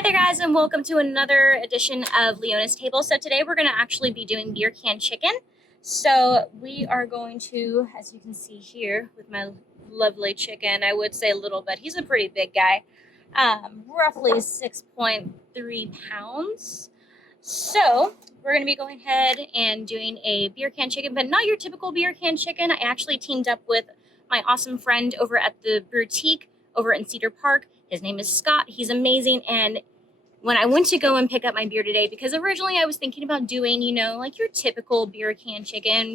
Hi there guys, and welcome to another edition of Leona's Table. So today we're going to actually be doing beer can chicken. So we are going to, as you can see here with my lovely chicken, I would say little, but he's a pretty big guy, roughly 6.3 pounds. So we're going to be going ahead and doing a beer can chicken, but not your typical beer can chicken. I actually teamed up with my awesome friend over at the boutique over in Cedar Park. His name is Scott. He's amazing. And when I went to go and pick up my beer today, because originally I was thinking about doing, like your typical beer can chicken,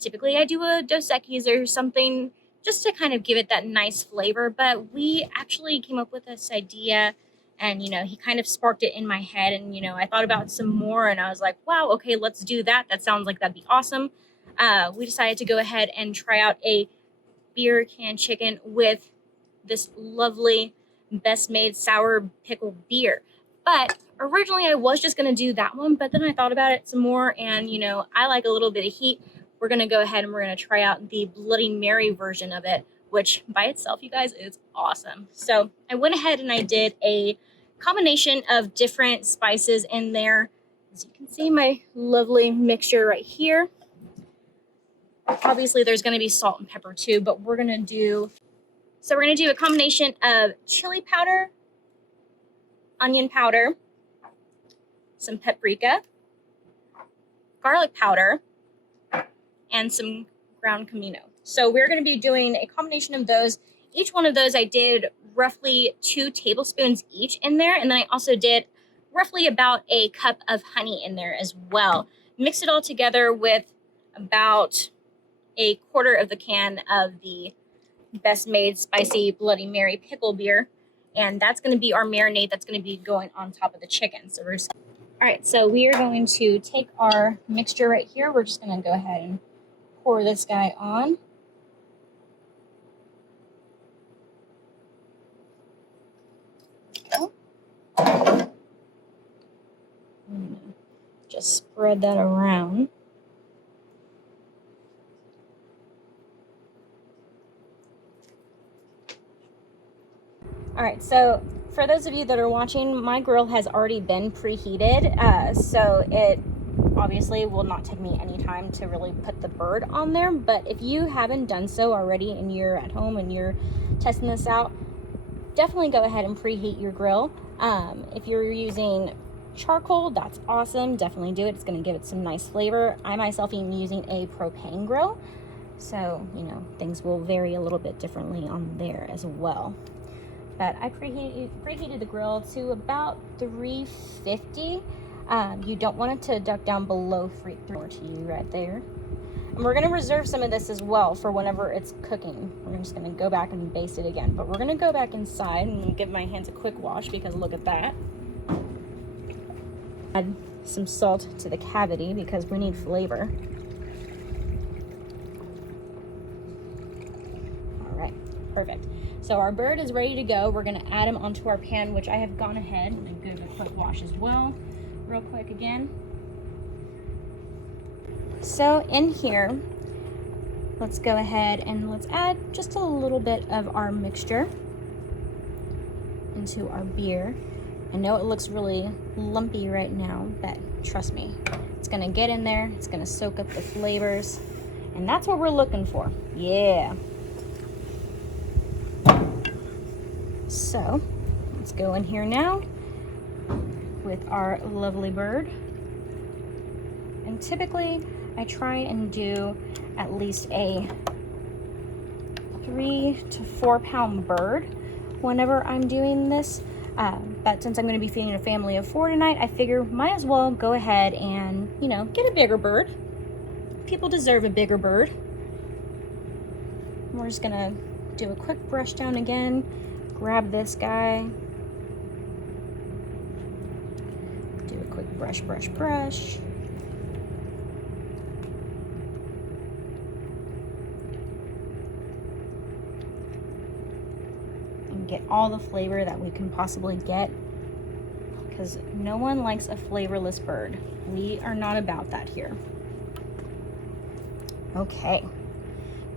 typically I do a Dos Equis or something just to kind of give it that nice flavor. But we actually came up with this idea and, he kind of sparked it in my head. And, I thought about some more and I was like, wow, okay, let's do that. That sounds like that'd be awesome. We decided to go ahead and try out a beer can chicken with this lovely Best Made sour pickle beer. But originally I was just going to do that one, but then I thought about it some more and I like a little bit of heat. We're going to go ahead and we're going to try out the Bloody Mary version of it, which by itself, you guys, is awesome. So I went ahead and I did a combination of different spices in there. As you can see, my lovely mixture right here. Obviously there's going to be salt and pepper too, but we're going to do a combination of chili powder, onion powder, some paprika, garlic powder, and some ground comino. So we're going to be doing a combination of those. Each one of those I did roughly 2 tablespoons each in there, and then I also did roughly about a cup of honey in there as well. Mix it all together with about a quarter of the can of the Best Made Spicy Bloody Mary pickle beer, and that's going to be our marinade that's going to be going on top of the chicken. So all right, so we are going to take our mixture right here. We're just going to go ahead and pour this guy on. Just spread that around. All right, so for those of you that are watching, my grill has already been preheated, so it obviously will not take me any time to really put the bird on there. But if you haven't done so already and you're at home and you're testing this out, definitely go ahead and preheat your grill. If you're using charcoal, that's awesome. Definitely do it. It's going to give it some nice flavor. I myself am using a propane grill, so things will vary a little bit differently on there as well. But I preheated the grill to about 350. You don't want it to duck down below 300 to you right there. And we're going to reserve some of this as well for whenever it's cooking. We're just going to go back and baste it again. But we're going to go back inside and give my hands a quick wash because look at that. Add some salt to the cavity because we need flavor. All right, perfect. So our bird is ready to go. We're going to add him onto our pan, which I have gone ahead and give a quick wash as well, real quick again. So in here, let's go ahead and let's add just a little bit of our mixture into our beer. I know it looks really lumpy right now, but trust me, it's going to get in there. It's going to soak up the flavors, and that's what we're looking for. Yeah. So let's go in here now with our lovely bird. And typically I try and do at least a 3 to 4 pound bird whenever I'm doing this. But since I'm going to be feeding a family of 4 tonight, I figure might as well go ahead and, get a bigger bird. People deserve a bigger bird. We're just going to do a quick brush down again. Grab this guy. Do a quick brush. And get all the flavor that we can possibly get, because no one likes a flavorless bird. We are not about that here. Okay.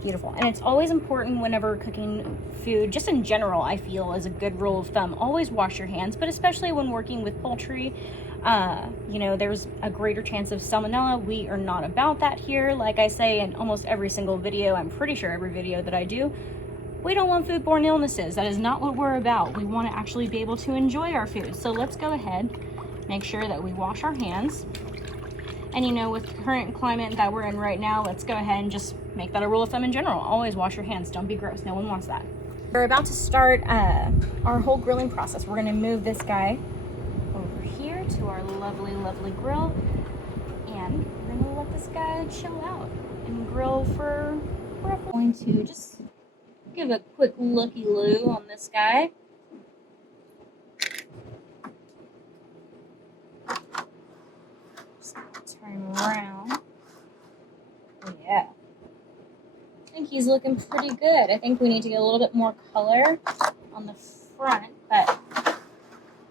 Beautiful. And it's always important whenever cooking food, just in general, I feel as a good rule of thumb, always wash your hands, but especially when working with poultry, you know, there's a greater chance of salmonella. We are not about that here. Like I say in almost every single video, I'm pretty sure every video that I do, we don't want foodborne illnesses. That is not what we're about. We want to actually be able to enjoy our food. So let's go ahead, make sure that we wash our hands. And you know, with the current climate that we're in right now, let's go ahead and just make that a rule of thumb in general. Always wash your hands. Don't be gross. No one wants that. We're about to start our whole grilling process. We're going to move this guy over here to our lovely, lovely grill. And we're going to let this guy chill out and grill for roughly. I'm going to just give a quick looky-loo on this guy. Turn around. Yeah. I think he's looking pretty good. I think we need to get a little bit more color on the front, but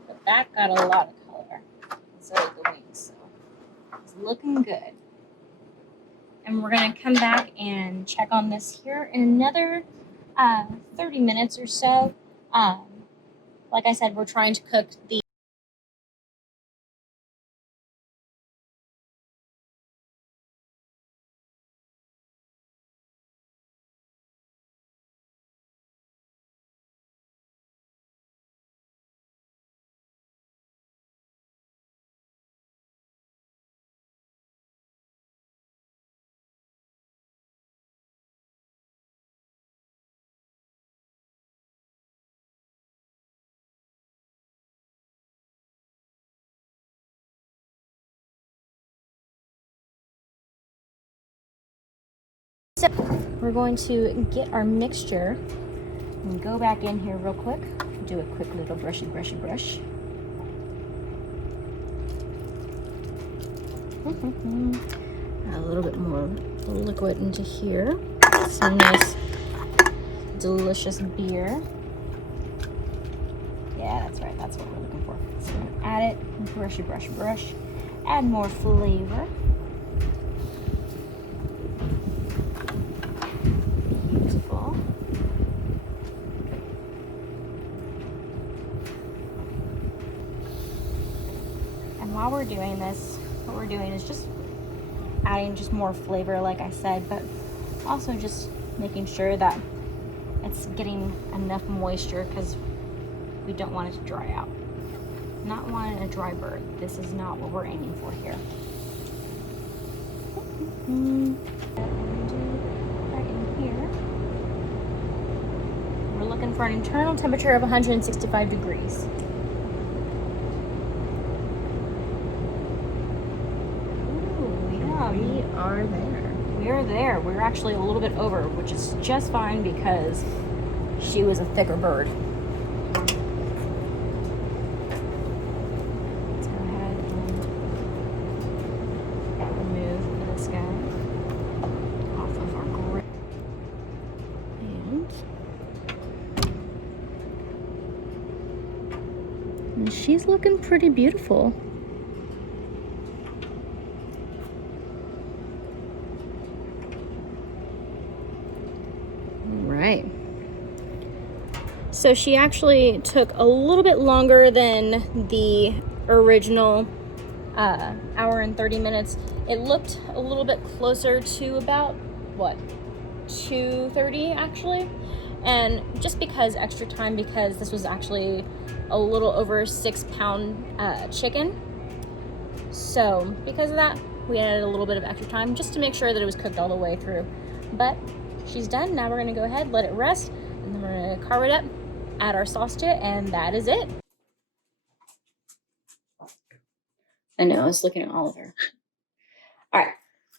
the back got a lot of color. So did the wings. So it's looking good. And we're going to come back and check on this here in another 30 minutes or so. Like I said, we're trying to cook the So we're going to get our mixture and go back in here real quick. Do a quick little brushy brush. Add a little bit more liquid into here. Some nice, delicious beer. Yeah, that's right. That's what we're looking for. So we're gonna add it, brush. Add more flavor. Beautiful. And while we're doing this, what we're doing is just adding just more flavor, like I said, but also just making sure that it's getting enough moisture because we don't want it to dry out. Not wanting a dry bird. This is not what we're aiming for here. Right in here. We're looking for an internal temperature of 165 degrees. Ooh, yeah, we are there. We are there. We're actually a little bit over, which is just fine because she was a thicker bird. And she's looking pretty beautiful. All right. So she actually took a little bit longer than the original hour and 30 minutes. It looked a little bit closer to about, what, 2:30 actually. And just because extra time, because this was actually a little over 6-pound chicken. So because of that, we added a little bit of extra time just to make sure that it was cooked all the way through. But she's done. Now we're gonna go ahead, let it rest, and then we're gonna carve it up, add our sauce to it, and that is it. I know, I was looking at Oliver. All right,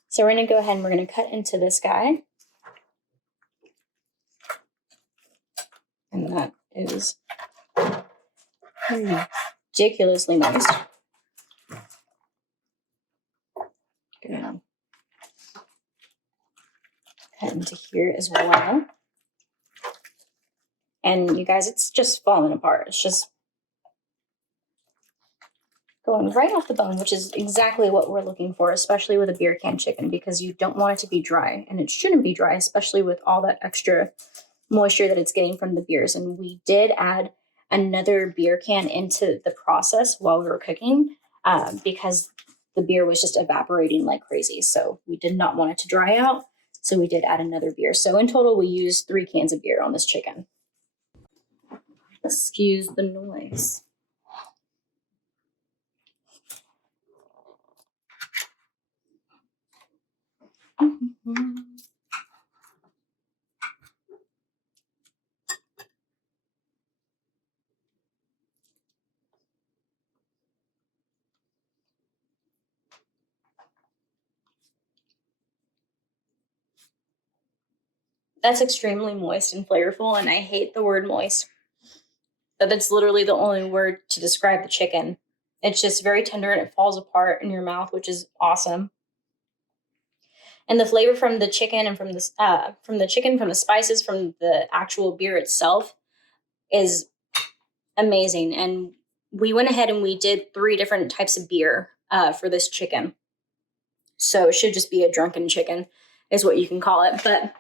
so we're gonna go ahead and we're gonna cut into this guy. And that is ridiculously moist. Gonna cut into here as well. And you guys, it's just falling apart. It's just going right off the bone, which is exactly what we're looking for, especially with a beer can chicken, because you don't want it to be dry, and it shouldn't be dry, especially with all that extra moisture that it's getting from the beers. And we did add another beer can into the process while we were cooking, because the beer was just evaporating like crazy. So we did not want it to dry out. So we did add another beer. So in total, we used 3 cans of beer on this chicken. Excuse the noise. That's extremely moist and flavorful, and I hate the word moist, but that's literally the only word to describe the chicken. It's just very tender and it falls apart in your mouth, which is awesome. And the flavor from the chicken and from the spices, from the actual beer itself is amazing. And we went ahead and we did 3 different types of beer for this chicken. So it should just be a drunken chicken is what you can call it. But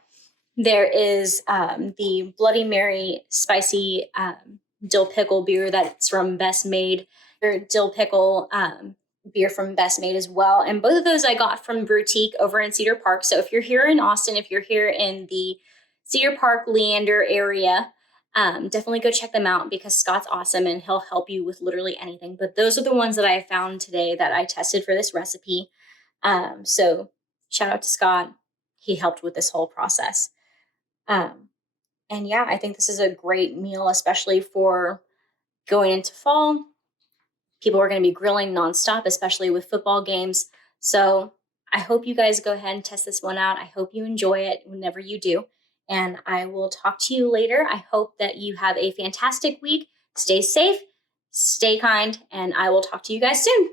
there is the Bloody Mary spicy dill pickle beer that's from Best Made, or dill pickle beer from Best Made as well. And both of those I got from Boutique over in Cedar Park. So if you're here in Austin, if you're here in the Cedar Park, Leander area, definitely go check them out, because Scott's awesome and he'll help you with literally anything. But those are the ones that I found today that I tested for this recipe. So shout out to Scott. He helped with this whole process. And yeah, I think this is a great meal, especially for going into fall. People are going to be grilling nonstop, especially with football games. So I hope you guys go ahead and test this one out. I hope you enjoy it whenever you do. And I will talk to you later. I hope that you have a fantastic week. Stay safe, stay kind, and I will talk to you guys soon.